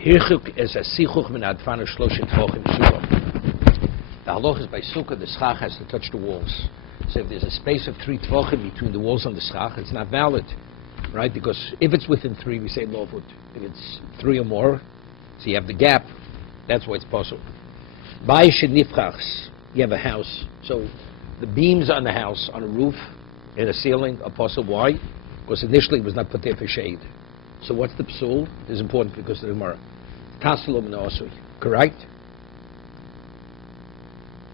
Hirchuk is a sichuch min adfana shloshin tvochim sukkah. The halach is by sukkah, the schach has to touch the walls. So if there's a space of 3 tvochim between the walls on the schach, it's not valid, right? Because if it's within 3, we say lovut. If it's 3 or more, so you have the gap, that's why it's possible. Bayis nifchachs, you have a house, so the beams on the house, on a roof, in a ceiling, are possible. Why? Because initially it was not put there for shade. So what's the psul? It's important because of the Gemara. Tasalum and correct?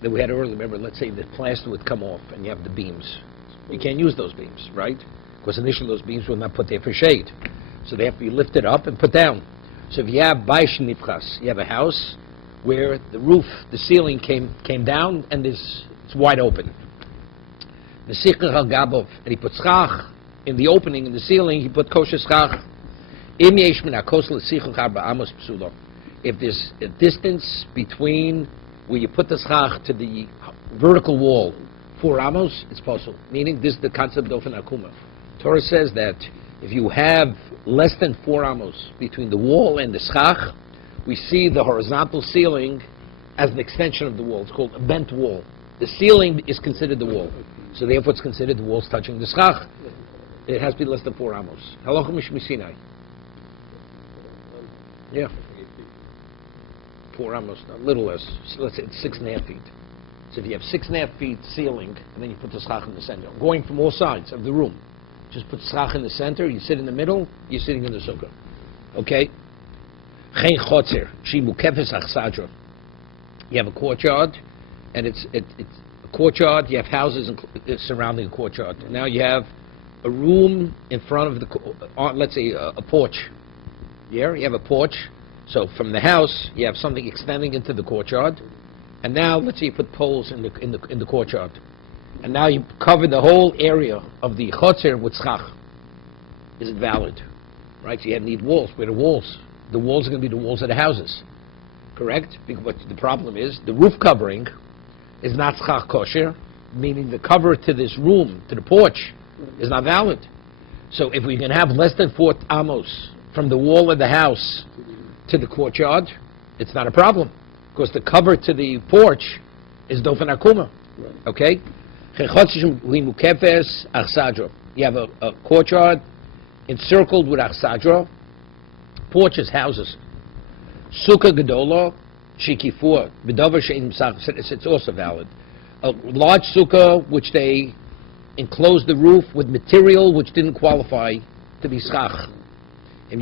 That we had earlier, remember, let's say the plaster would come off and you have the beams. You can't use those beams, right? Because initially those beams were not put there for shade. So they have to be lifted up and put down. So if you have Bayis nifchas, you have a house where the roof, the ceiling came down and it's wide open. The Sichach al Gabov, and he put schach in the opening in the ceiling, he put kosher schach. If there's a distance between where you put the schach to the vertical wall, 4 amos, it's possible. Meaning, this is the concept of an akuma. Torah says that if you have less than 4 amos between the wall and the schach, we see the horizontal ceiling as an extension of the wall. It's called a bent wall. The ceiling is considered the wall. So therefore it's considered the walls touching the schach. It has to be less than 4 amos. Halacha mishmisinai. Yeah. 4 amos, a little less. So let's say it's 6.5 feet. So if you have 6.5 feet ceiling, and then you put the schach in the center, going from all sides of the room. Just put schach in the center, you sit in the middle, you're sitting in the sukkah. Okay? Chen chotzer, shi mukefes achsadra. You have a courtyard, and it's a courtyard, you have houses surrounding a courtyard. And now you have a room in front of the, let's say a porch. Yeah, you have a porch. So from the house, you have something extending into the courtyard. And now, let's say you put poles in the courtyard. And now you cover the whole area of the chotzer with schach. Is it valid? Right, so you need walls. Where are the walls? The walls are going to be the walls of the houses. Correct? Because the problem is, the roof covering is not schach kosher, meaning the cover to this room, to the porch, is not valid. So if we can have less than 4 amos from the wall of the house to the courtyard, it's not a problem. Because the cover to the porch is dofen akuma. Okay? You have a courtyard encircled with achsadra, porches, houses. Sukkah gedola, shikifur, b'davar she'in misach. It's also valid. A large sukkah which they enclosed the roof with material which didn't qualify to be schach. If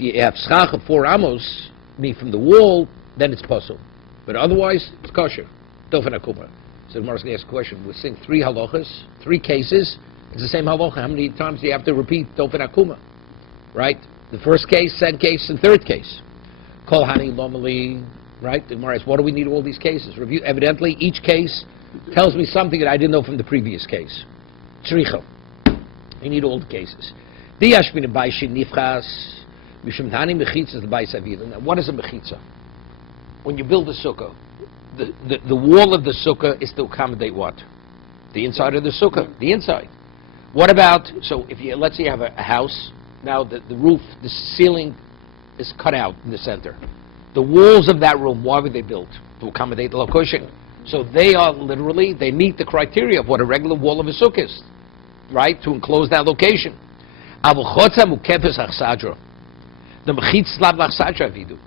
you have schach of 4 amos, meaning from the wall, then it's possible. But otherwise, it's kosher. Dofen akuma. So the Gemara asks a question. We're saying 3 halachas, 3 cases. It's the same halacha. How many times do you have to repeat dofen akuma? Right? The first case, second case, and third case. Kol hani lomali. Right? The Gemara asks, what do we need all these cases? Review. Evidently, each case tells me something that I didn't know from the previous case. Tzricha. You need all the cases. Now, what is a mechitza? When you build a sukkah, the wall of the sukkah is to accommodate what? The inside of the sukkah, the inside. What about, so if you, let's say you have a house, now the roof, the ceiling is cut out in the center. The walls of that room, why were they built? To accommodate the location. So they are literally, they meet the criteria of what a regular wall of a sukkah is, right? To enclose that location. The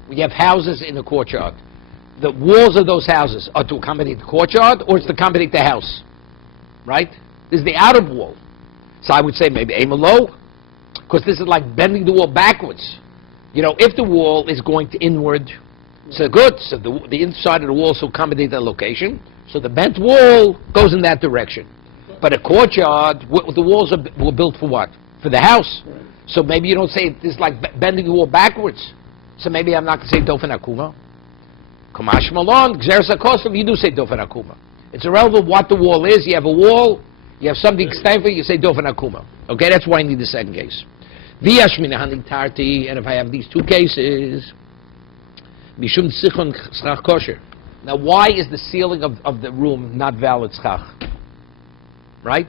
we have houses in the courtyard. The walls of those houses are to accommodate the courtyard, or it's to accommodate the house, right? This is the outer wall. So I would say maybe amalo, because this is like bending the wall backwards. You know, if the wall is going to inward, so good. So the inside of the wall to accommodate that location. So the bent wall goes in that direction. But a courtyard, the walls were built for what? For the house. Right. So maybe you don't say it's like bending the wall backwards. So maybe I'm not going to say dofen akuma. Kamash malon, gzeres hakosav, you do say dofen akuma. It's irrelevant what the wall is. You have a wall, you have something extended, you say dofen akuma. Okay, that's why I need the second case. V'yashmina haning tarti, and if I have these 2 cases, mishum sichon schach kosher. Now, why is the ceiling of the room not valid schach? Right?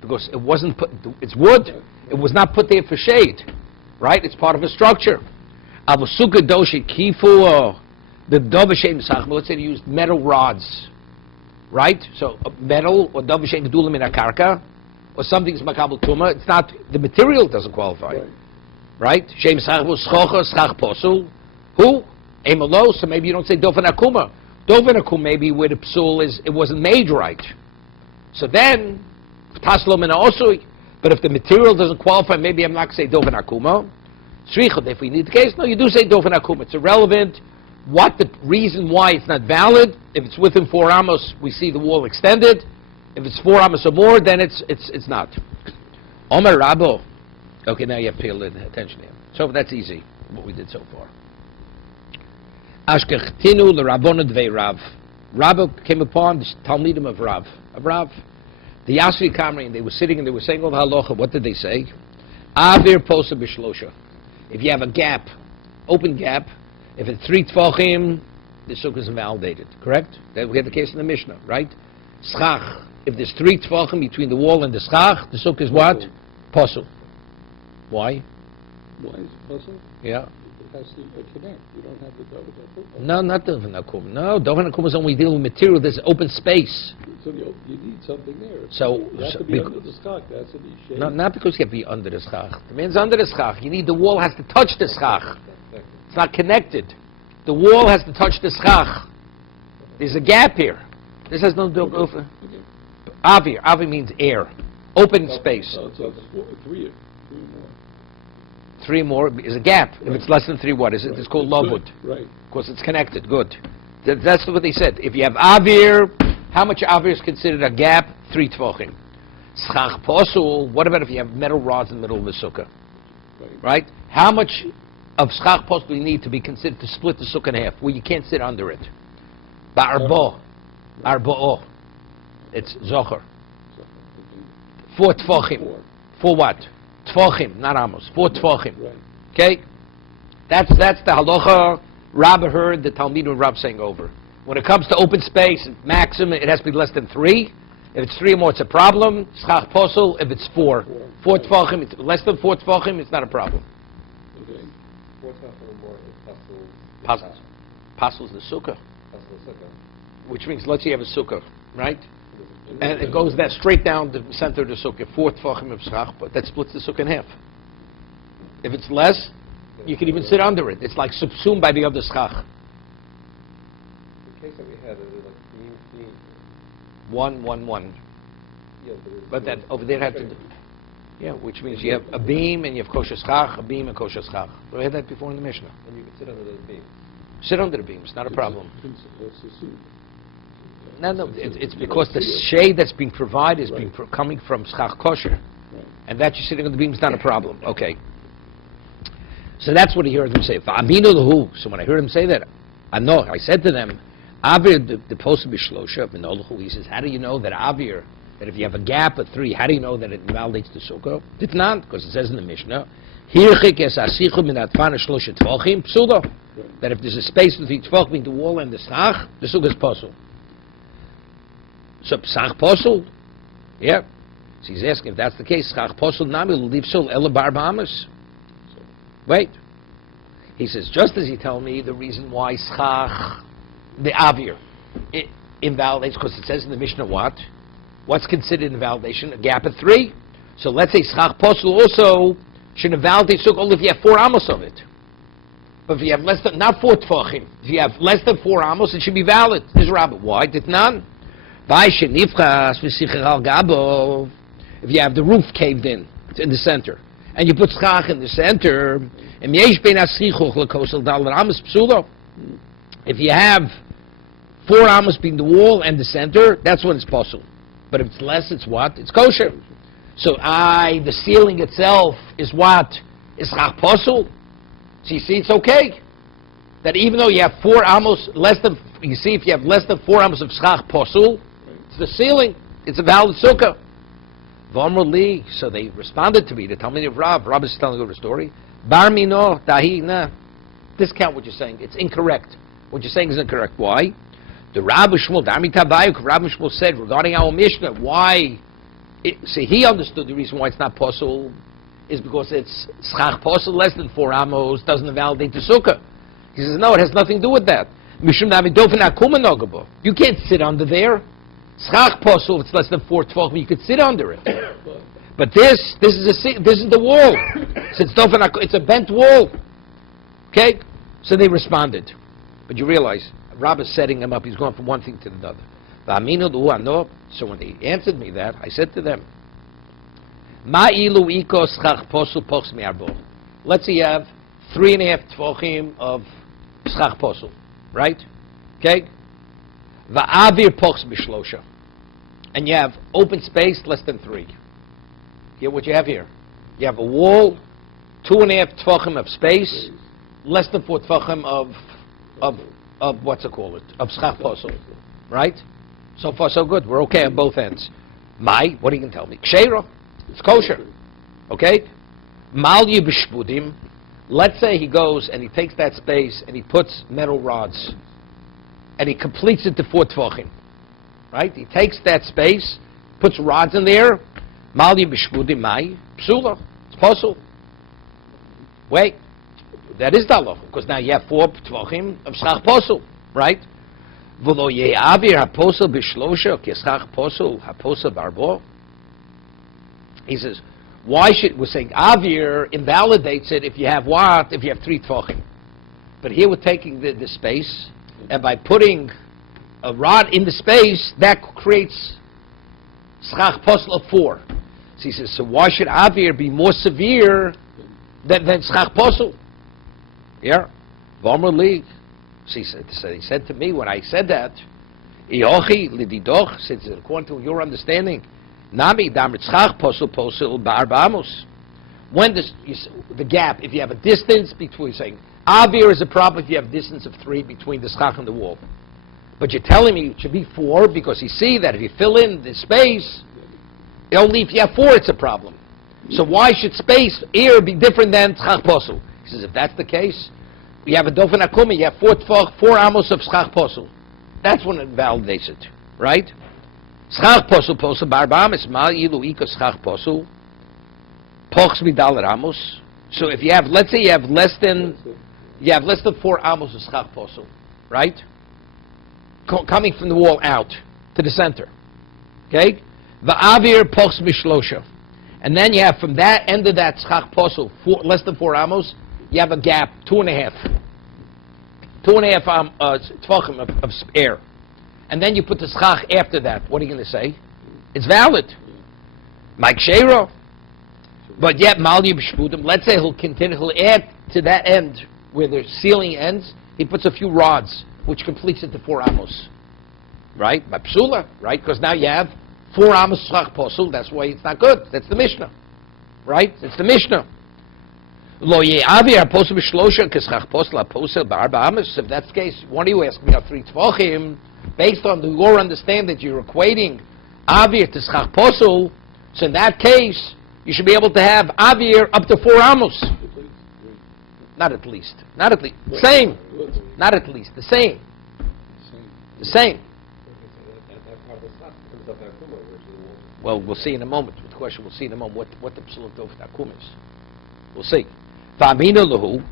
Because it wasn't put, it's wood. It was not put there for shade. right? It's part of a structure. Avosukah doshi kifu, the dovashem sach. Let's say they used metal rods, right? So metal or dovashem gedulim in a karka, or something's makabel tuma. It's not, the material doesn't qualify, right? Shem sach was schocha schach posul. Who? Emelo. So maybe you don't say dofen akuma. Dofen akuma maybe where the psul is, it wasn't made right. So then taslom and also. But if the material doesn't qualify, maybe I'm not going to say dofen akuma. Srichot, if we need the case, no, you do say dofen akuma. It's irrelevant what the reason why it's not valid. If it's within 4 amos, we see the wall extended. If it's 4 amos or more, then it's not. Omer Rabo. Okay, now you have to pay a little attention here. So that's easy, what we did so far. Ashkechtinu l'Rabbonu dvei Rav. Rabbo came upon the Talmidim of Rav. The Yasri Kamri, and they were sitting and they were saying all the halacha. What did they say? Avir posa b'shlosha. If you have a gap, open gap, if it's 3 tfachim, the sukkah is invalidated. Correct? We had the case in the Mishnah, right? Schach. If there's 3 tfachim between the wall and the schach, the sukkah is what? Posul. Why? Why is it posul? Yeah. It has to connect. You don't have the doven akum. No, not doven akum. No, doven akum is only dealing with material. There's open space. So you need something there. So you have to be under the schach. That's to be shaded. No, not because you have to be under the schach. The man's under the schach. You need the wall has to touch the schach. It's not connected. The wall has to touch the schach. There's a gap here. This has no over. Avir. Avir means air. Open space. So it's 3 more. 3 more is a gap. Right. If it's less than 3, what is it? It's called lobud. Right. Because it's connected. Good. That's what they said. If you have avir, how much avir is considered a gap? 3 tefachim. Schach posul. What about if you have metal rods in the middle of the sukkah? Right. How much of schach posul do you need to be considered to split the sukkah in half, where you can't sit under it? Ba'arbo. Arba'o. It's zocher. 4 tefachim. 4 what? Tfachim, not amos. 4 tfachim. Right. Okay? That's the halacha Rabbi heard the Talmud Rab saying over. When it comes to open space, maximum, it has to be less than 3. If it's 3 or more, it's a problem. Schach posel, if it's 4. 4 tfachim, it's less than 4 tfachim, it's not a problem. Okay. 4 tefachim or more is pasul. Pasul is the sukkah. Pasul sukkah. Which means, let's say you have a sukkah, right? And it goes that straight down the center of the sukkah, 4 tfachim of schach, but that splits the sukkah in half. If it's less, you can even sit under it. It's like subsumed by the other schach. The case that we had, it was like beam. 1, 1, 1. Yeah, But that over there had to do, yeah, which means you have a beam and you have kosher schach, a beam and kosher schach. We had that before in the Mishnah. And you can sit under the beam. Sit under the beam, it's not a problem. It's a suit. No, it's because the shade that's being provided is being coming from schach kosher. Right. And that you're sitting on the beam is not a problem. Okay. So that's what he heard them say. So when I heard him say that, I said to them, Avir, the post of Bishlosha, he says, how do you know that Avir, that if you have a gap of 3, how do you know that it invalidates the sukkah? It's not, because it says in the Mishnah, that if there's a space between the wall and the schach, the sukkah is possible. So psach posul, yeah. So he's asking if that's the case. Schach posul nami leave sul ela bar b'amas. Wait. He says just as you tell me the reason why schach the avir it invalidates because it says in the Mishnah what? What's considered invalidation? A gap of 3. So let's say schach posul also should invalidate sukkah only if you have 4 amos of it. But if you have less than not 4 tefachim, if you have less than 4 amos, it should be valid. This is Rabbah. Why? Did none. If you have the roof caved in, it's in the center, and you put schach in the center, if you have 4 amos between the wall and the center, that's when it's possible. But if it's less, it's what? It's kosher. So the ceiling itself is what? Is schach possible. So you see, it's okay. That even though you have 4 amos, you see, if you have less than 4 amos of schach possible, it's the ceiling. It's a valid sukkah. V'amru li. So they responded to me. The Talmud of Rav. Rav is telling over the story. Bar mino dahi na. Discount what you're saying. It's incorrect. What you're saying is incorrect. Why? The Rav Shmuel, Dami Tabayuk, Rav Shmuel said regarding our Mishnah, why? See, he understood the reason why it's not possible is because it's schach posel less than 4 amos doesn't invalidate the sukkah. He says, no, it has nothing to do with that. You can't sit under there. Schach posel, it's less than 4 tvachim, you could sit under it. But this is the wall. So it's a bent wall. Okay? So they responded. But you realize, Rab is setting him up, he's going from one thing to the other. So when they answered me that, I said to them, let's say you have 3.5 tvachim of schach posel, right? Okay? Va'avir pochs b'shlosha. And you have open space less than 3. Get what you have here? You have a wall, 2.5 tvachim of space, less than 4 tvachim of what's it called? Of schach posel, right? So far so good. We're okay on both ends. What are you going to tell me? Ksheira. It's kosher. Okay? Mal yibishbudim. Let's say he goes and he takes that space and he puts metal rods and he completes it to 4 tvachim. Right? He takes that space, puts rods in there. Mal yibishbudim mai. Psula. It's posel. Wait. That is dalach, because now you have 4 tvachim of schach posel. Right? V'lo ye'avir ha-posel b'shlosha k'schach posel ha-posel barbo. He says, why should we're saying avir invalidates it if you have what? If you have 3 tvachim. But here we're taking the space, and by putting a rod in the space, that creates schach posel of 4. So he says, so why should avir be more severe than schach posel? Yeah, Vomer League. So he said to me when I said that, Iochi lididoch, since according to your understanding, Nami damrit schach posel ba'arba amos. When the gap, if you have a distance between, saying avir is a problem if you have a distance of 3 between the schach and the wall. But you're telling me it should be 4 because you see that if you fill in the space, only if you have 4 it's a problem. So why should space here be different than schach posel? He says if that's the case, you have a dofen akumi, you have 4 amos of schach posel. That's when it validates it, right? Schach posel barba amos mal ilu ika schach posel pochs midal amos. So if you have, let's say you have less than 4 amos of schach posel, right? Coming from the wall out to the center, okay? Va'avir pochs mishlosha, and then you have from that end of that schach posel less than 4 amos. You have a gap, 2.5 tvachim of air. And then you put the schach after that. What are you going to say? It's valid. Mike Shero. But yet, mal yibshpudim, let's say he'll add to that end, where the ceiling ends, he puts a few rods, which completes it to 4 amos. Right? By psula, right? Because now you have 4 amos schach posel, that's why it's not good. That's the Mishnah. Right? It's the Mishnah. Lo ye'avir ha-posel b'shlosha k'schach posel ha-posel b'arba amos. If that's the case, why do you ask me about 3 tvachim? Based on your understanding that you're equating avir to schach posel, so in that case, you should be able to have avir up to 4 amos. Not at least. Not at least. Same. Not at least. The same. The same. Well, we'll see in a moment. The question we'll see in a moment what the psul of dofen akum is. We'll see. Fa'aminu lahu,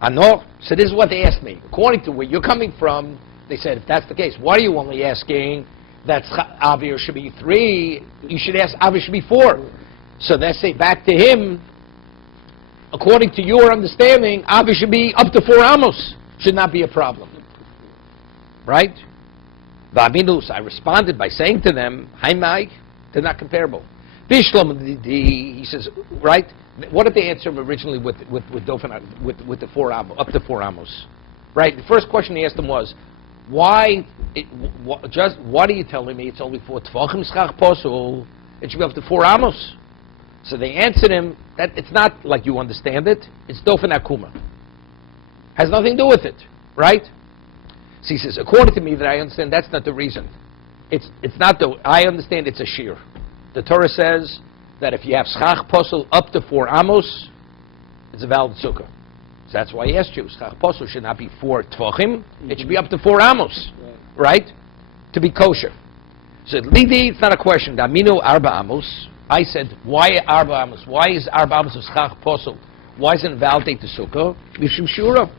anor. So this is what they asked me. According to where you're coming from, they said, if that's the case, why are you only asking that avir should be 3? You should ask avir should be 4. So they say back to him, according to your understanding, avir should be up to 4 amos. Should not be a problem. Right? Va'aminu, so I responded by saying to them, hi Mike, they're not comparable. Bishlom, he says, right? What did they answer originally with the 4 amos, up to 4 amos? Right? The first question he asked them was, why are you telling me it's only 4 tvachim schach posel? It should be up to 4 amos. So they answered him that it's not like you understand it. It's dofen akuma. Has nothing to do with it, right? So he says, according to me, that I understand that's not the reason. It's not the. I understand it's a shear. The Torah says that if you have schach posel up to 4 amos, it's a valid sukkah. So that's why I asked you. Schach posel should not be 4 tvachim. It should be up to 4 amos, right? To be kosher. So lidi, it's not a question. Daminu arba amos. I said, why Arba Amos? Why is Arba Amos of Schach Posel? Why does it invalidate the Sukkah? Mishum Shura.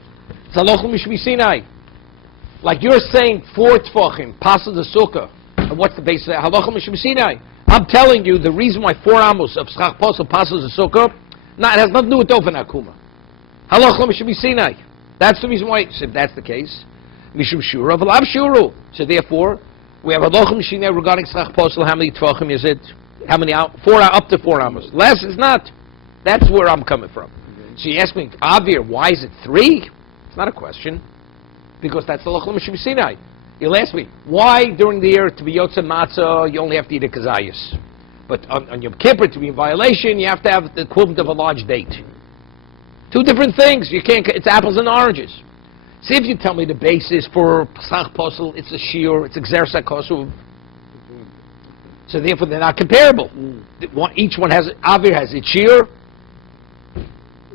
It's Halacha Mishmi Sinai. Like you're saying, 4 Tfachim, Pasel the Sukkah. And what's the basis of that? Halacha Mishmi Sinai. I'm telling you, the reason why 4 Amos of Schach Posel Pasel the Sukkah, it has nothing to do with Dofen Akuma. Halacha Mishmi Sinai. That's the reason why, so if that's the case, Mishum Shura, V'lav Shuru. So therefore, we have Halacha Mishmi Sinai regarding Schach Posel. How many Tfachim is it? How many out? 4 up to 4 Amos. Less is not. That's where I'm coming from. So you ask me, Avir, why is it 3? It's not a question, because that's the Halacha Mishum Sinai. You'll ask me, why during the year to be Yotze Matzah you only have to eat a Kazayas? But on Yom Kippur to be in violation, you have to have the equivalent of a large date. 2 different things. You can't. It's apples and oranges. See if you tell me the basis for Pesach Posel, it's a Shiur, it's Exersa Kosuv. So therefore they're not comparable. Each one has, Avir has its Shiur,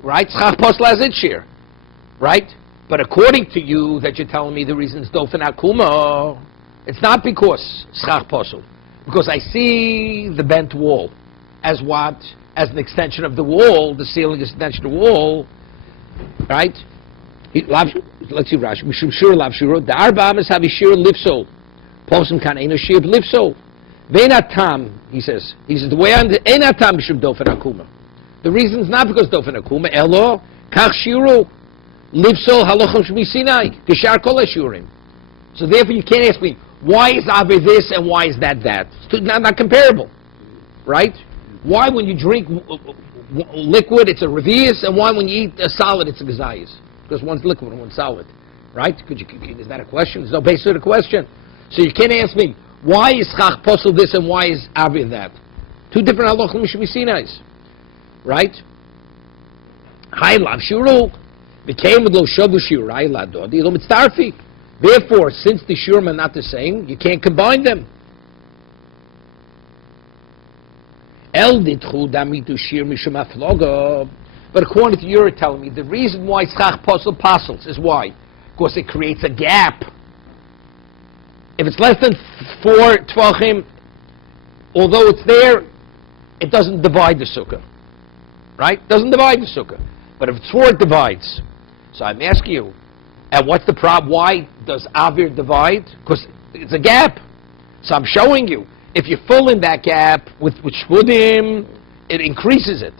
right? Schach Posel has its Shiur, right? But according to you, that you're telling me the reason is Dofen Akuma, it's not because Schach Posel. Because I see the bent wall as what? As an extension of the wall, the ceiling is an extension of the wall, right? Let's see Rashi. Mishum Shur Lav Shur. The Arba Amos have a Shur Lifso. Posum Kan Eino Shur Lifso. Veinatam, he says the way I understand Einatam Mishum Dofen Akuma. The reason is not because Dofen Akuma. Elo Kach Shiru. Livsol halachim shmi Sinai, kishar kol hashurim. So therefore you can't ask me, why is Avir this and why is that that? It's not comparable, right? Why when you drink liquid it's a revius, and why when you eat a solid it's a gazayas? Because one's liquid and one's solid, right? Is that a question? There's no basis to the question. So you can't ask me, why is Chach Posel this and why is Avir that? 2 different halachim shmi Sinais, right? Hai lav shuruk. Became with lo shavu shiurai ladodi lo mitzarfi. Therefore, since the shurim are not the same, you can't combine them. El ditchu damitu shir mishum afloga. But according to you, telling me the reason why Schach Posel pasels is why? Because it creates a gap. If it's less than 4 tvachim, although it's there, it doesn't divide the sukkah, right? It doesn't divide the sukkah. But if it's 4, it divides. So I'm asking you, and what's the problem? Why does Avir divide? Because it's a gap. So I'm showing you, if you fill in that gap with shvudim, it increases it.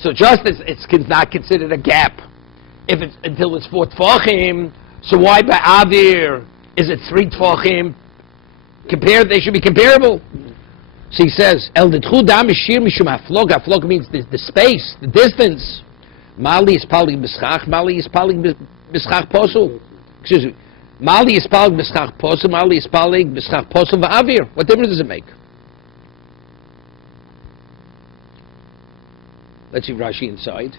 So just as it's not considered a gap, if it's until it's 4 tfachim, so why by Avir is it 3 tfachim? They should be comparable. So he says, El detchu dam shir mishum haflog. Haflog means the space, the distance. Mali is palig b'schach, Mali is palig b'schach posel. Excuse me. Mali is palig b'schach posel, Mali is palig b'schach posel v'avir. What difference does it make? Let's see Rashi inside.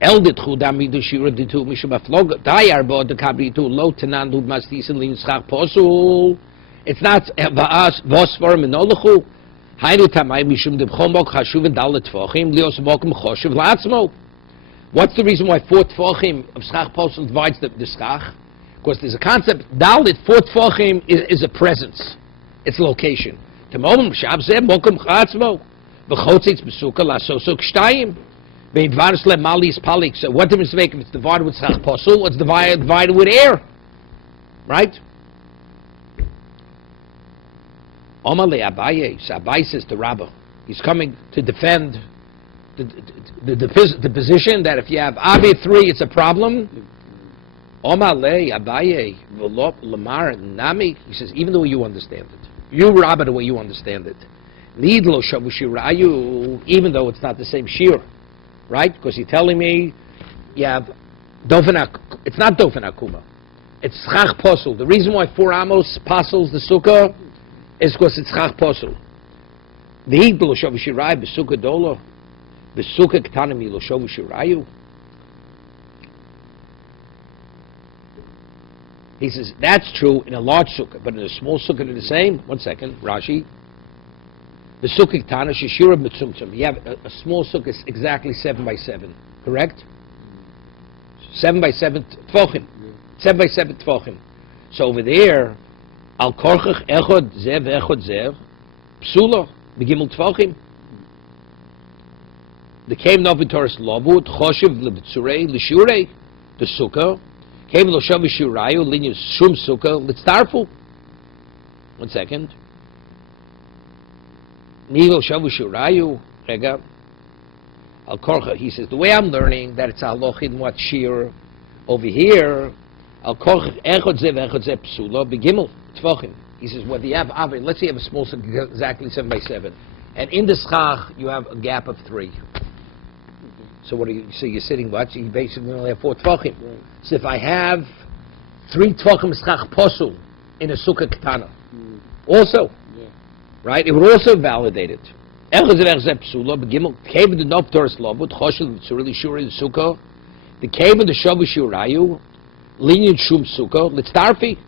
El ditchu damidu shira ditu mishum aflog. Dayar bo dekabritu lo tenandu mastis lin schach posel. It's not va'as vosfor menolachu. Haynu tamay mishum debchomok chashuv and dalet tvochim lios mokum choshev la'atzmo. What's the reason why 4 tfachim of Schach Posel divides the Schach? Because there's a concept, Dalit, 4 tfachim is a presence. It's a location. Temomim Shab Zeh Mokum Chatzmo. V'chotzitz B'sukkah L'asosok Shtayim. V'idvaris Le Malis Palik. So what difference does it make if it's divided with Schach Posel? What's divided with air? Right? Omar Le Abaye. So Abaye says to Rabbah. He's coming to defend the position that if you have Avir 3, it's a problem. Omar Le Abaye V'lo Lamar Nami. He says, even the way you understand it, you Rabbah, the way you understand it, Nidlo Shavu Shirayu, even though it's not the same shir, right? Because you're telling me you have Dofen. It's not Dofen Akuma. It's Schach Posel. The reason why 4 Amos pasels the sukkah is because it's Schach Posel. Nidlo Shavu Shirayu B'sukkah Dolo. B'sukkah K'tanim Lo Shavu Shirayu. He says, that's true in a large sukkah, but in a small sukkah they're the same. 1 second, Rashi. The sukkah Tana Shishira Mitzumtzum. You have a small sukkah is exactly 7 by 7, correct? 7 by 7 tvochim. 7 by 7 tvochim. So over there, Al Korchach Echod Zev Echod Zev Psula Begimel Tvochim. the came no v'toras lobut choshev lebtzurei l'shurei the sukkah came lo shav shurayu linyan shum sukkah litztarfu. 1 second. Nilo shav shurayu rega al korcha. He says the way I'm learning that it's halochin what shir over here al korcha echod zev psula begimel tvachim. He says what you have let's say you have a small sukkah exactly 7 by 7, and in the schach you have a gap of 3. So what do you? So you're sitting what? You basically only have 4 tvachim. Right. So if I have 3 tvachim schach posul in a sukkah ketana, also, Yeah. right? It would also validate it. The cave of the noptoris lobut choshev tzurili shuri the sukkah, the cave of the shavu shurayu, linyan shum sukkah litztarfi.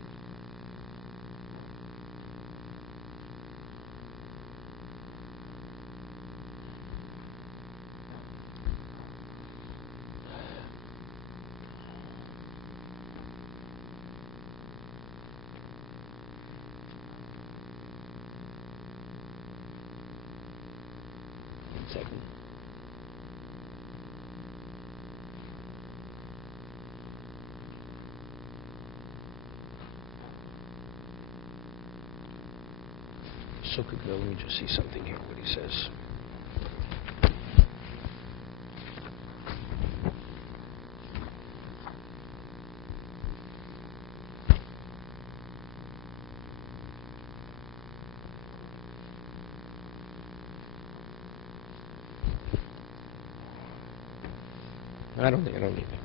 Second. Sukkah, let me just see something here, what he says. I don't need that.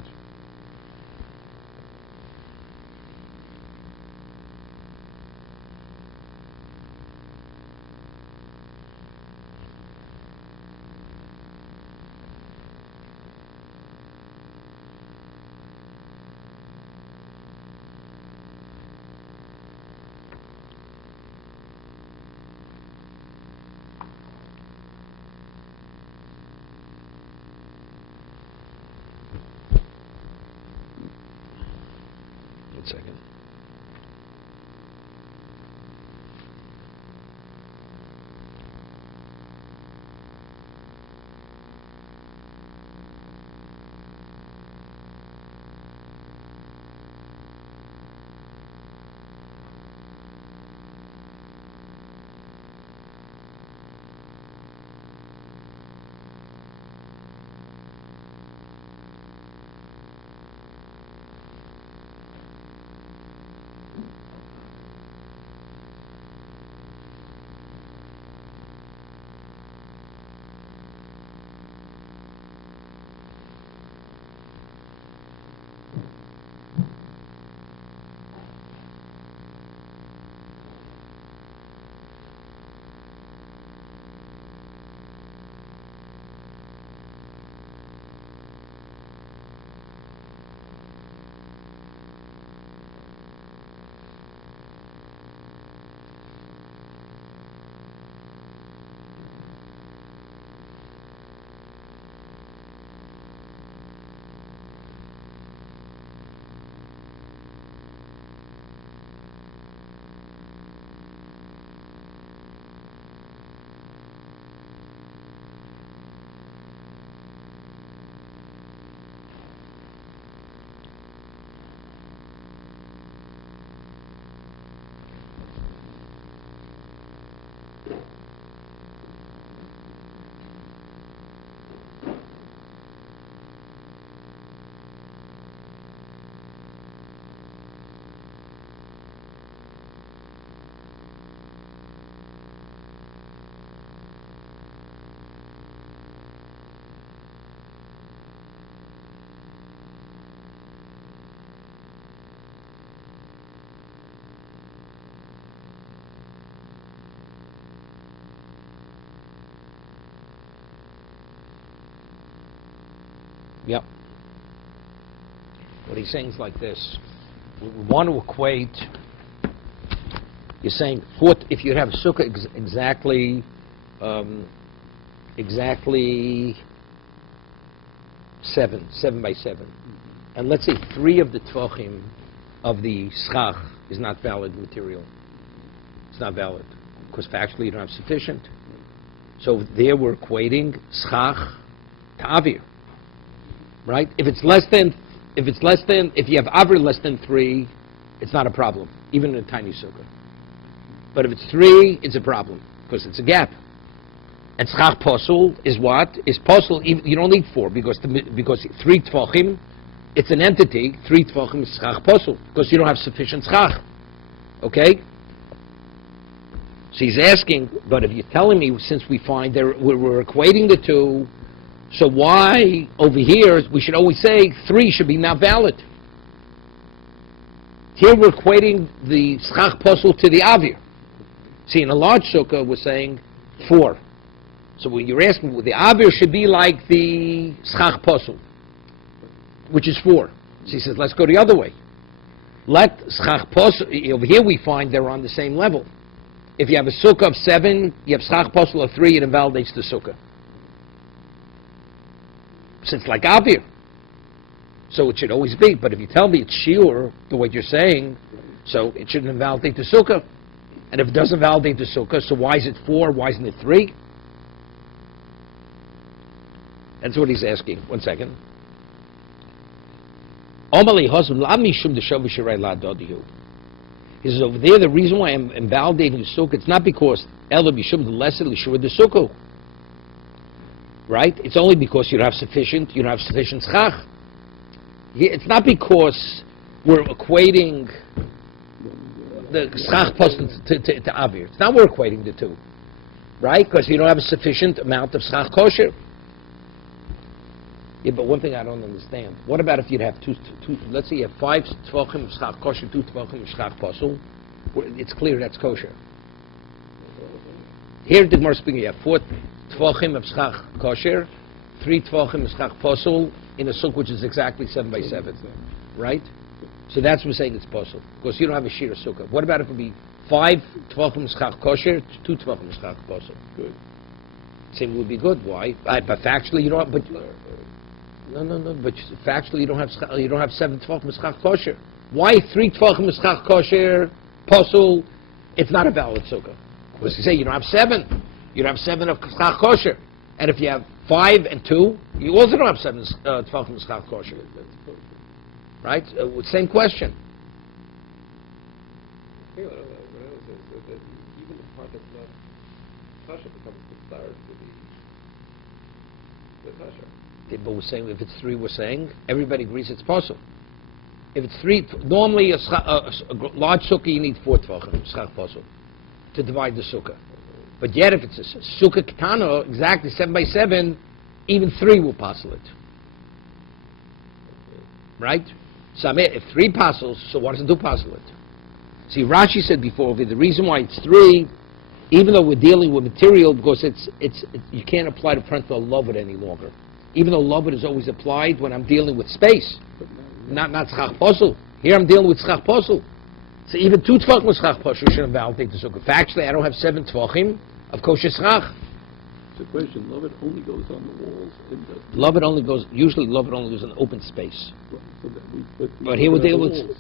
Second. Yep. What he's saying is like this. We want to equate, you're saying, if you have a sukkah exactly 7 by 7, and let's say 3 of the tvachim of the schach is not valid material. It's not valid, because factually you don't have sufficient. So there we're equating schach to avir, right? If you have avir less than 3, it's not a problem, even in a tiny sukkah. But if it's 3, it's a problem because it's a gap. And schach posel is what? Is posel? You don't need 4 because 3 tefachim, it's an entity. 3 tefachim is schach posel because you don't have sufficient schach. Okay. So he's asking, but if you're telling me, since we find we're equating the two, so why over here we should always say 3 should be not valid? Here we're equating the schach posel to the avir. See, in a large sukkah we're saying 4. So when you're asking, the avir should be like the schach posel, which is 4. So he says, let's go the other way. Let schach posel, over here we find they're on the same level. If you have a sukkah of 7, you have schach posel of 3, it invalidates the sukkah. So it's like avir. So it should always be. But if you tell me it's shiur, the way you're saying, so it shouldn't invalidate the sukkah. And if it doesn't validate the sukkah, so why is it 4? Why isn't it 3? That's what he's asking. One second. He says over there, the reason why I'm invalidating the sukkah, it's not because Ela Bishum the lesser Lishur the sukkah. Right? It's only because you don't have sufficient schach. It's not because we're equating the schach posel to avir. It's not we're equating the two. Right? Because you don't have a sufficient amount of schach kosher. Yeah, but one thing I don't understand. What about if you'd have two let's say you have 5 tvachim of schach kosher, 2 tvachim of schach posel. It's clear that's kosher. Here the Gemara speaking, you have 4 tvachim of schach kosher, 3 tvachim of schach posel in a sukkah which is exactly 7 by 7. Right? So that's what we're saying it's posel. Because you don't have a shir sukkah. What about if it would be 5 tvachim of schach kosher, 2 tvachim of schach posel? Good. Same would be good. Why? But factually you don't. But no. But factually you don't have 7 tvachim schach kosher. Why 3 tvachim schach kosher posel? It's not a valid sukkah. Because you say you don't have 7. You don't have 7 of schach kosher. And if you have 5 and 2, you also don't have 7 tvachim schach kosher. Right? Same question. Even the part that's not kosher becomes considered to be kosher. Yeah, but we're saying if it's 3, we're saying everybody agrees it's possible. If it's 3, normally a large sukkah you need 4 tvachim schach posel to divide the sukkah. But yet if it's a sukkah ketana, exactly 7 by 7, even 3 will posel it. Right? So if 3 posels, so what does it do posel it? See, Rashi said before, the reason why it's 3, even though we're dealing with material, because it's you can't apply the principle of loved any longer. Even though loved is always applied when I'm dealing with space, not schach posel. Here I'm dealing with schach posel. So even 2 tvachim with schach posel should invalidate the sukkah. Factually, I don't have 7 tvachim of kosher schach. The question, loved only goes on the walls. Usually loved only goes in open space. So but here we're dealing with.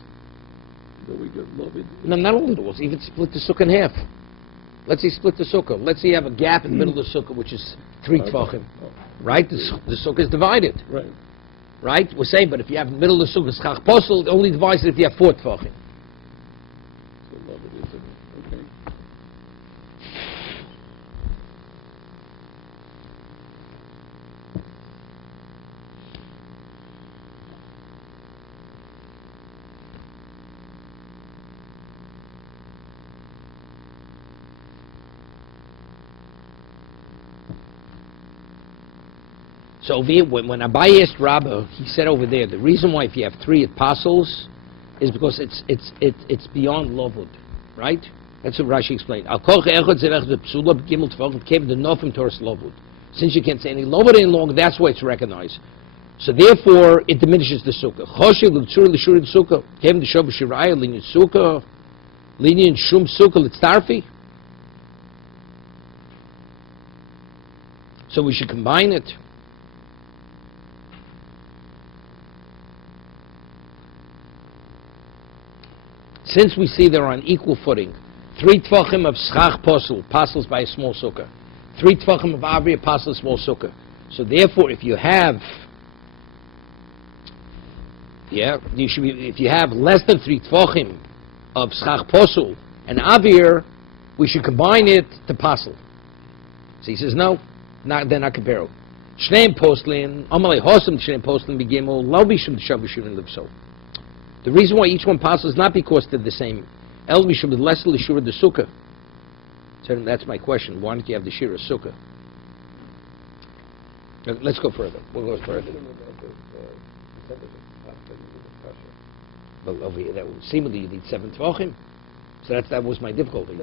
So we get loved. No, not only the walls, even split the sukkah in half. Let's say split the sukkah. Let's say you have a gap in the middle of the sukkah, which is 3 tvachim. Right? The sukkah is divided. Right. Right? We're saying, but if you have in the middle of the sukkah schach posel, it only divides it if you have 4 tvachim. So loved is okay. So over here, when Abaye asked Rabbah, he said over there, the reason why if you have 3 apostles is because it's beyond lovud, right? That's what Rashi explained. Since you can't say any lovud any longer, that's why it's recognized. So therefore, it diminishes the sukkah. So we should combine it. Since we see they're on equal footing, 3 tvachim of schach posel, posels by a small sukkah. 3 tvachim of avri, posel, small sukkah. So therefore, if you have, if you have less than 3 tefachim of schach posul and avir, we should combine it to pasul. So he says, no, they're not comparable. Shneim poslin, amalei hosam shneim poslin begimel, lo bishum t'shavishim and livso. The reason why each one passes is not because they're the same. El bishum less l'shura de sukkah. So that's my question. Why don't you have the shira sukkah? Let's go further. We'll go further. But over here, seemingly you need 7 tvachim. So that was my difficulty.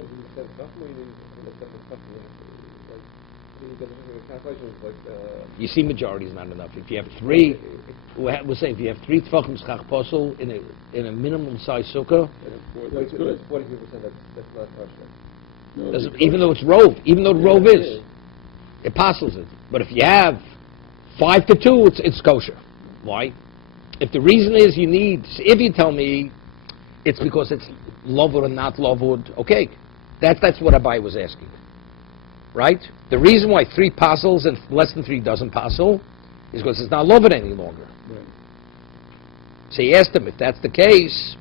You see, majority is not enough. If you have 3, we'll say if you have 3 tvachim schach posel in a minimum size sukkah, That's good. 43%. That's not kosher. No, even though it's rove, even though the rove is, it passes it. But if you have 5 to 2, it's kosher. Why? If the reason is you need, if you tell me it's because it's lovud or not lovud, okay, that's what Abai was asking, right? The reason why 3 passes and less than 3 doesn't passel is because it's not lovud any longer. Right. So he asked him, if that's the case,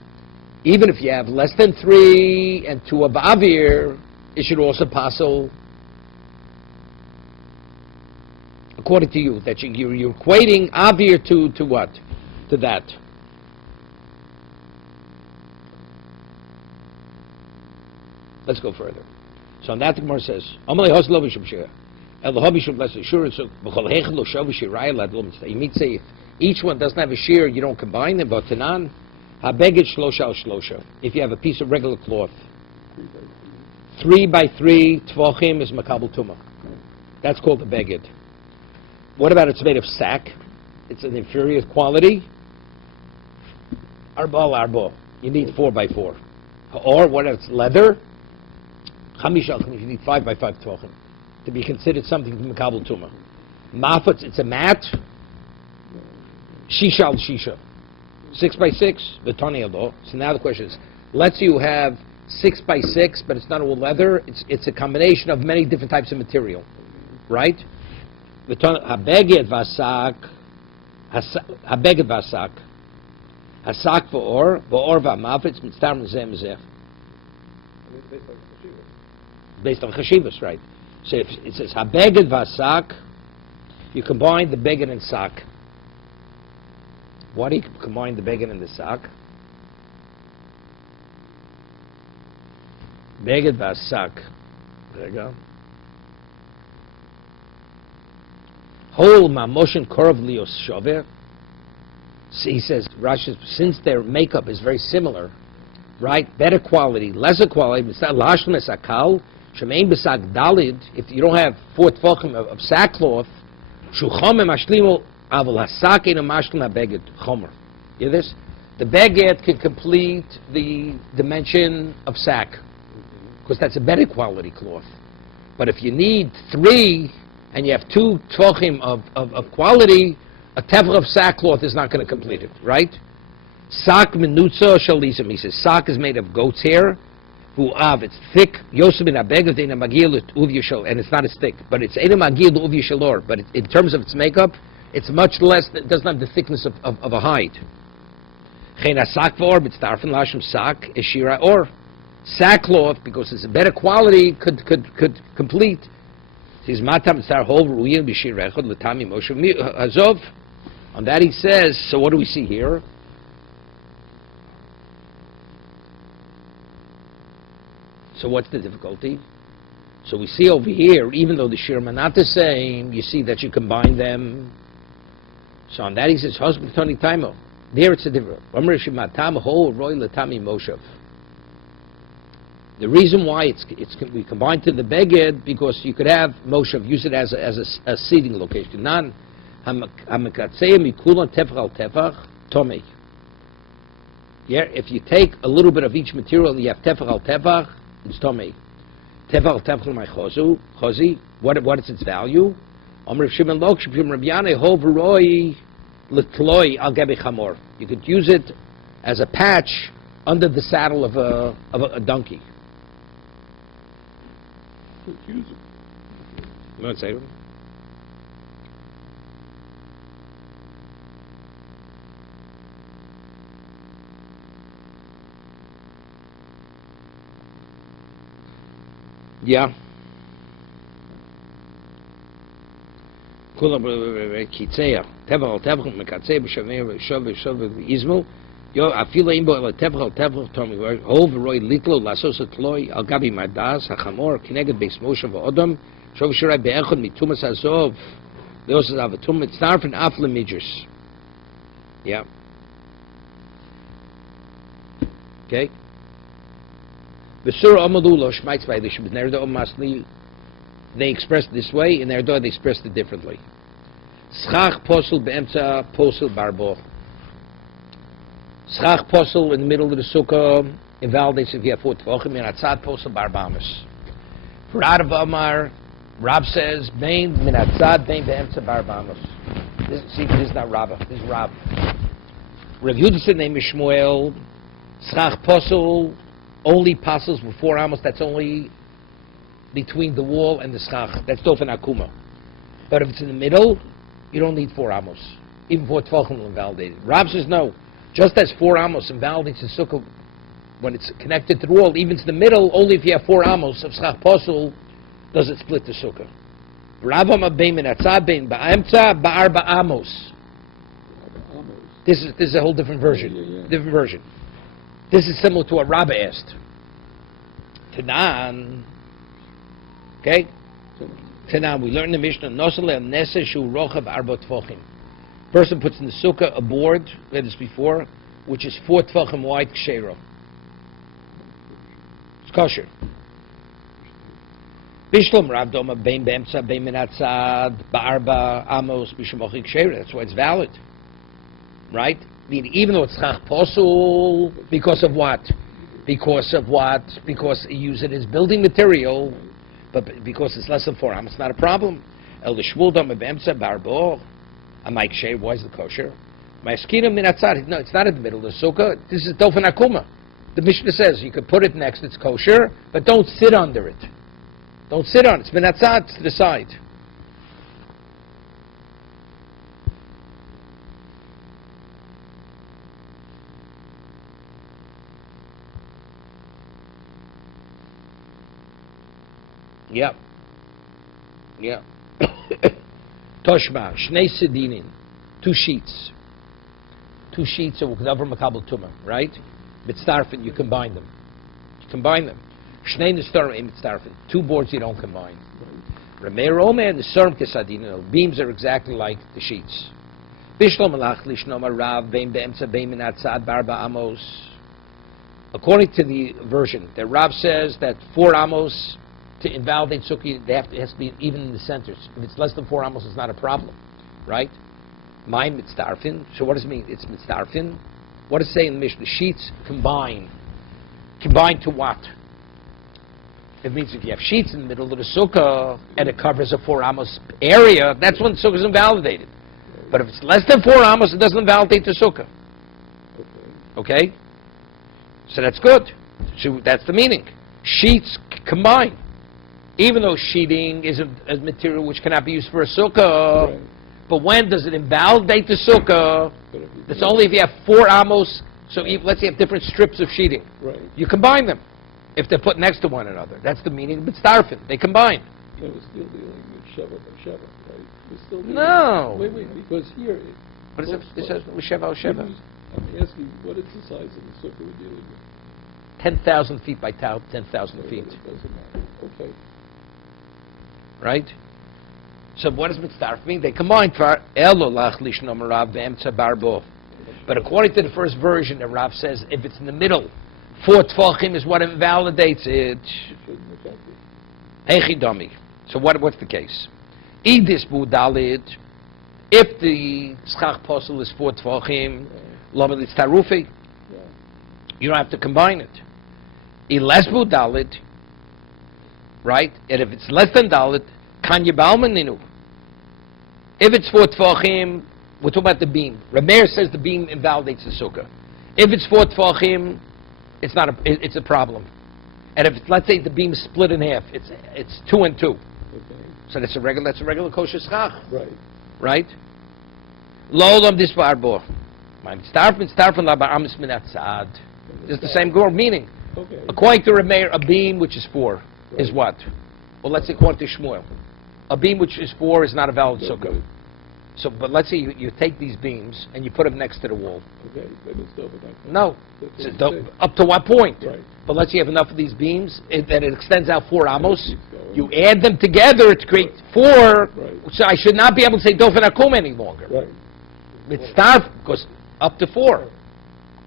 even if you have less than 3 and 2 of avir, it should also passel. According to you, that you're equating avir to what? To that. Let's go further. So on that the Gemara says, "Amalei hos lo b'shum shira, el hobi shum blessed shura." So b'chol hechel lo shavu shirai lad lo mitzvah. You might say if each one doesn't have a shear, you don't combine them. But tanan habeged shlosha al shlosha. If you have a piece of regular cloth, 3 by 3 tvachim is makabel tuma. That's called a beged. What about it's made of sack? It's an inferior quality. Arba al arba. You need 4 by 4. Or what if it's leather? Chamish al chamish. You need 5 by 5 tvachim to be considered something from makabel tuma. Mafat, it's a mat. Shisha al shisha. 6 by 6. V'tani alo. So now the question is, let's say you have 6 by 6, but it's not all leather. It's a combination of many different types of material, right? Habeged vasak, hasak v'or v'amafetz mitzvah mezeh mezeh. Based on chashivas, right? So if it says habeged vasak, you combine the beged and sak. Why do you combine the beged and the sak? Beged vasak. There you go. Whole mamoshin korov lios shover. He says, Rashi, since their makeup is very similar, right? Better quality, lesser quality. If you don't have 4 tefachim of sackcloth, hear this? The beged can complete the dimension of sack, because that's a better quality cloth. But if you need 3 and you have 2 tefachim of quality, a tefach of sackcloth is not going to complete it, right? Sak menutza shalizim. He says sak is made of goat's hair. It's thick. Yosef bin abegad in a magil uvyashal, and it's not as thick, but it's ena magil uvyashalor. But in terms of its makeup, it's much less. It doesn't have the thickness of a hide. Chena sak vor b'tzarfen lashim sak eshira or sackcloth, because it's a better quality, could complete. Says matam tzar hol ruyin b'shirechod l'tami moshe azov. On that he says, so what do we see here? So what's the difficulty? So we see over here, even though the shirim are not the same, you see that you combine them. So on that he says, husband toni taimo. There it's a different. The reason why we combine to the beged, because you could have moshav, use it as a seating location. Nan hamakatzei mikulan tefach al tefach tomei. Yeah, if you take a little bit of each material, you have tefach al tefach, it's tomei. Tefach al tefach my chozi. What is its value? Amr Shimon Lok Shimon Rabbiane Hov Roi L'Tloi Al Gabi Chamor. You could use it as a patch under the saddle of a donkey. Let's use it. You want to say? Yeah. Kula kitzeya. Tevel mekatzeh b'shavei izmo. Yo afilo imbo el tevel tomi hov roy litlo lasos etloy al gabi madas hachamor kineged beis moshe v'odom shov shirai be'echad mitumas azov leos avatum mitzarfen afle midgers. Yeah. Okay. Besura amalulo shmeitz by the shibnerdo masli. They expressed it this way, in their door they expressed it differently. Schach posel be'emtza posel barbo. Schach posel in the middle of the sukkah invalidates if you have 4 tefachim, and atzad posel barbamus. For Rav Amar, Rab says, bein min atzad, bein be'emtza barbamus. This is not Rabbah, this is Rab. Rav Yehuda name is Shmuel. Schach posel only passes with 4 amos, that's only between the wall and the schach. That's dofen akuma. But if it's in the middle, you don't need 4 amos. Even 4 tefachim will invalidate it. Rab says no. Just as 4 amos invalidates the sukkah when it's connected to the wall, even to the middle, only if you have 4 amos of schach posel does it split the sukkah. Rabba bein min atzad bein ba'emtza ba'arba amos. This is a whole different version. Different version. This is similar to what Rabba asked. Tanan. Okay? Tanan, we learned in the Mishnah, Nosale Nese Shu Rochav Arba Tfochim. Person puts in the sukkah a board, we had this before, which is 4 tefachim wide kshero. It's kosher. Bishlam Rav Doma Bein Be'emtza Bein Min Atzad Ba'arba Amos Bishamochi kshero. That's why it's valid. Right? I mean, even though it's chach posul, because of what? Because you use it as building material, but because it's less than 4 amos, it's not a problem. El Shmuel Doma Be'emtza Ba'arbo. I'm like, Shay, why is it kosher? My skina min atzad. No, it's not in the middle of the sukkah. This is dofen akuma. The Mishnah says you could put it next, it's kosher, but don't sit under it. Don't sit on it. It's min atzad to the side. Yep. Yep. Toshma, Shnei Sedinin, 2 sheets. 2 sheets of Ukdavar Makabal Tumah, right? Mitzdarfin, you combine them. Shnei Nestorim Mitzdarfin, 2 boards you don't combine. Rameir Omer and the Serm Kesadin, beams are exactly like the sheets. Bishlam Alach Lishnoma Rav, Bein Be'emtza, Bein Min Atzad, Barba Amos. According to the version, that Rav says that 4 amos to invalidate sukkah, it has to be even in the centers. If it's less than 4 amos, it's not a problem, right? My mitzdarfin. So what does it mean? It's mitzdarfin. What does it say in the Mishnah? Sheets combine. Combine to what? It means if you have sheets in the middle of the sukkah and it covers a 4 amos area, that's when the sukkah is invalidated. But if it's less than 4 amos, it doesn't invalidate the sukkah. Okay? So that's good. So that's the meaning. Sheets combine. Even though sheeting is a material which cannot be used for a sukkah, right. But when does it invalidate the sukkah? It's only if you have 4 amos. So let's say you have different strips of sheeting. Right. You combine them if they're put next to one another. That's the meaning of mitzdarfin. They combine. So we're still dealing with sheva by sheva, right? We're still dealing no. Wait, because here. What is it? It says sheva al sheva. I'm asking, what is the size of the sukkah we're dealing with? 10,000 feet by 10,000 feet. It doesn't matter. Okay. Right? So what does mitzdarf mean? They combine for elolach lishnom rav ve'emtza barbo. But according to the first version, the Rav says if it's in the middle, 4 tefachim is what invalidates it. Echidami. So what's the case? Idis budalid. If the schach posel is 4 tefachim, lamed it's tarufi. You don't have to combine it. Iles budalid. Right? And if it's less than dalit, kan yibalmaninu. If it's 4 tefachim, we're talking about the beam. Rameir says the beam invalidates the sukkah. If it's 4 tefachim, it's a problem. And if let's say the beam is split in half, it's 2 and 2. Okay. So that's a regular kosher schach. Right. Right? Lo olam disbar bo. Starfin la ba'amis min atzad. It's the same meaning. Okay. According to Rameir, a beam which is 4. is what? Well, let's say according to Shmuel. A beam which is 4 is not a valid sukkah. Okay. So, but let's say you take these beams and you put them next to the wall. Okay, then it's double that. No. That's So what don't- you say. up to what point? Right. But let's say you have enough of these beams that it extends out 4 amos. keeps going. You add them together to create 4. Right. So I should not be able to say dofen akum any longer. Right. Mitzdarf, because up to 4.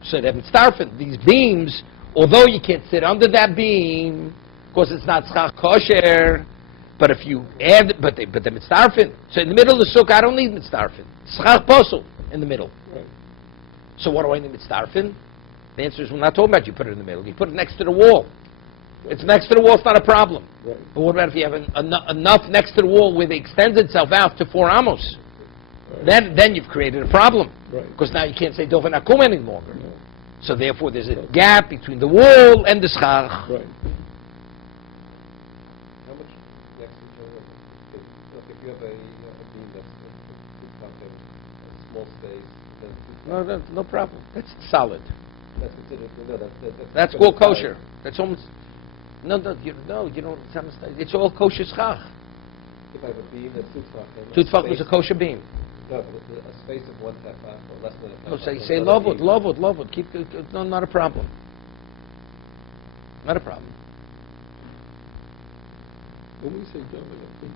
So that mitzdarfen, these beams, although you can't sit under that beam, because it's not schach kosher, but if you add, but the mitzdarfen. So in the middle of the sukkah, I don't need mitzdarfen. Schach posel in the middle. Right. So what do I need mitzdarfen? The answer is we're not talking about you put it in the middle. You put it next to the wall. It's next to the wall, it's not a problem. Right. But what about if you have enough next to the wall where it extends itself out to 4 amos? Right. Then you've created a problem. Right. Because now you can't say dofen akum any longer. No. So therefore there's a gap between the wall and the schach. Right. How much next to each other? If you have a beam that's two fucking a small space, then No problem. That's solid. that's considered, no, That's all kosher. That's almost, you don't understand. It's all kosher schach. If I have a beam that's two fucking. Tutfach was a kosher beam. No, but a space of 1 tefach or less than a tefach. No, say is not a lovud, beam. lovud. Keep, no, not a problem. Not a problem. When we say double that,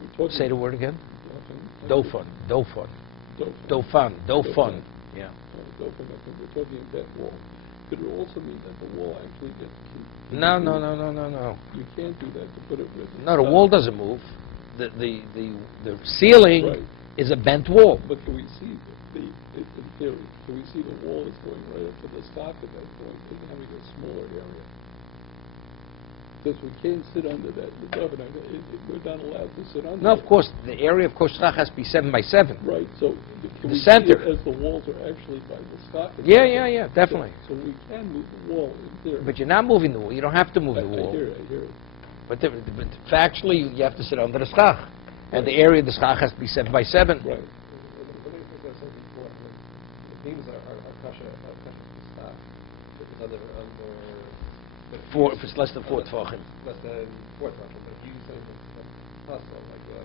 we're talking. Say the word again. Dofan. Dofan. Dofan. Dofan. Yeah. Dofan, we're talking of that wall. Could it also mean that the wall actually gets... No. You can't do that to put it with... No, the wall doesn't move. The ceiling Right. is a bent wall. But can we see in theory, can we see the wall is going right up to the socket that's going, and having a smaller area? Since we can't sit under that, we're not allowed to sit under No, it. of course, the area of kosher has to be 7 by 7. Right, so The can we center. see it as the walls are actually by the socket? Yeah, definitely. So we can move the wall in theory. But you're not moving the wall. You don't have to move I the wall. hear it. But factually, you have to sit under the schach. And the area of the schach has to be 7 by 7. Right. What do you think I said before? The beams are kasha staff. If it's under If it's less than 4 tefachim. less than 4 tefachim, but if you use something that's possible, like a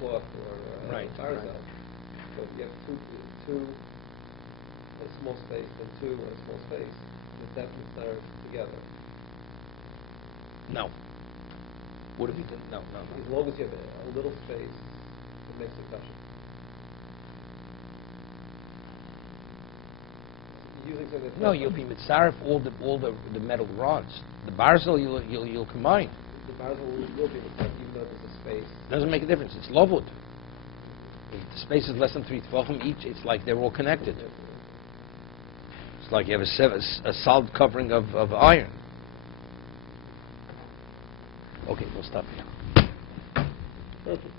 cloth or Right, a right. so if you have two in a small space and 2 in a small space, it's definitely start together. No. What if you did? No. As long as you have a little space, it makes it kasha. Using something that's No, not- you'll be mitzaref all the metal rods. The barzel you'll combine. The basil will be with that, even though there's a space. Doesn't make a difference. It's lovud. If the space is less than 3 tefachim each, it's like they're all connected. It's like you have a solid covering of iron. Okay, we'll stop here. Perfect.